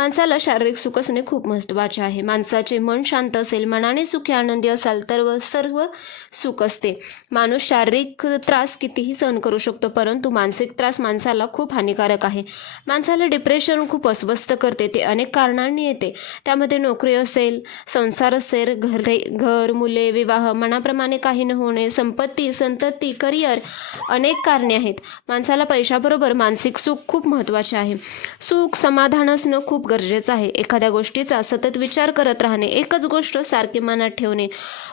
माणसाला शारीरिक सुख असणे खूप महत्त्वाचे आहे. माणसाचे मन शांत असेल मनाने सुखी आनंदी असाल तर व सर्व सुख असते. माणूस शारीरिक त्रास कितीही सहन करू शकतो परंतु मानसिक त्रास माणसाला खूप हानिकारक आहे. माणसाला डिप्रेशन खूप अस्वस्थ करते ते अनेक कारणांनी येते. त्यामध्ये नोकरी असेल संसार असेल घरे घर मुले विवाह मनाप्रमाणे काही न होणे संपत्ती संतती करिअर अनेक कारणे आहेत. माणसाला पैशाबरोबर मानसिक सुख खूप महत्त्वाचे आहे. सुख समाधान असणं खूप गरजेचं आहे. एखाद्या गोष्टीचा सतत विचार करत राहणे एकच गोष्ट सारखी मनात ठेवणे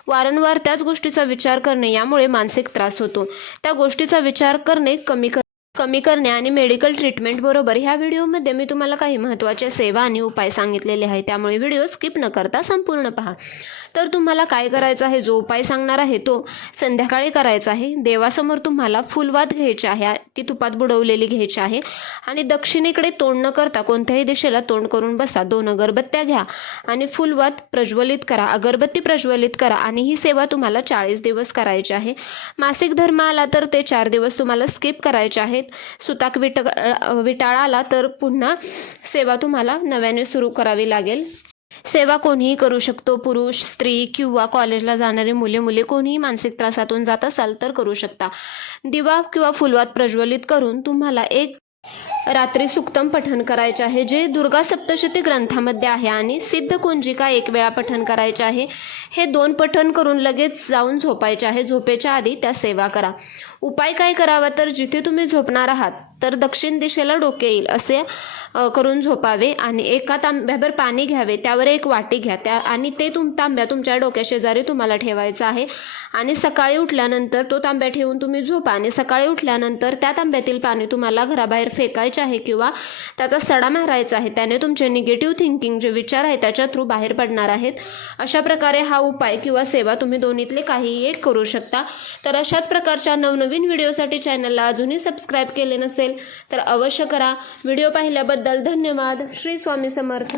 वारंवार त्याच गोष्टीचा विचार करणे यामुळे मानसिक त्रास होतो. त्या गोष्टीचा विचार करणे कमी कर कमी करणे आणि मेडिकल ट्रीटमेंट बरोबर ह्या व्हिडिओमध्ये मी तुम्हाला काही महत्त्वाच्या सेवा आणि उपाय सांगितलेले आहे त्यामुळे व्हिडिओ स्किप न करता संपूर्ण पहा. तर तुम्हाला काय करायचं आहे? जो उपाय सांगणार आहे तो संध्याकाळी करायचा आहे. देवासमोर तुम्हाला फुलवात घ्यायची आहे ती तुपात बुडवलेली घ्यायची आहे आणि दक्षिणेकडे तोंड न करता कोणत्याही दिशेला तोंड करून बसा. दोन अगरबत्त्या घ्या आणि फुलवात प्रज्वलित करा. अगरबत्ती प्रज्वलित करा आणि ही सेवा तुम्हाला चाळीस दिवस करायची आहे. मासिक धर्म आला तर ते चार दिवस तुम्हाला स्किप करायचे आहेत. सुताक विट विटाळा आला तर पुन्हा सेवा तुम्हाला नव्याने सुरू करावी लागेल. सेवा कोणीही करू शकतो. पुरुष स्त्री किंवा कॉलेजला जाणारे मुले मुले कोणीही मानसिक त्रासातून जात असाल तर करू शकता. दिवा किंवा फुलवात प्रज्वलित करून तुम्हाला एक रात्री सुक्तम पठन करायचे आहे जे दुर्गा सप्तशती ग्रंथामध्ये आहे आणि सिद्ध कुंजिका एक वेळा पठन करायचे आहे. हे दोन पठण करून लगेच जाऊन झोपायचे आहे. झोपेच्या आधी त्या सेवा करा. उपाय काय करावा तर जिथे तुम्ही झोपणार आहात तर दक्षिण दिशेला डोके येईल असे करून झोपावे आणि एका तांब्याभर पाणी घ्यावे. त्यावर एक वाटी घ्या. त्या आणि ते तुम तांब्या तुमच्या डोक्या शेजारी तुम्हाला ठेवायचा आहे. आणि सकाळी उठल्यानंतर तो तांब्या ठेवून तुम्ही झोपा आणि सकाळी उठल्यानंतर त्या तांब्यातील पाणी तुम्हाला घराबाहेर फेकायचे आहे किंवा त्याचा सडा मारायचा आहे त्याने तुमचे निगेटिव्ह थिंकिंग जे विचार आहे त्याच्या थ्रू बाहेर पडणार आहेत. अशा प्रकारे हा उपाय किंवा सेवा तुम्ही दोन्हीतले काही एक करू शकता. तर अशाच प्रकारच्या नवनवीन व्हिडिओसाठी चॅनलला अजूनही सबस्क्राईब केले नसेल तर अवश्य करा. व्हिडिओ पाहिल्याबद्दल धन्यवाद. श्री स्वामी समर्थ.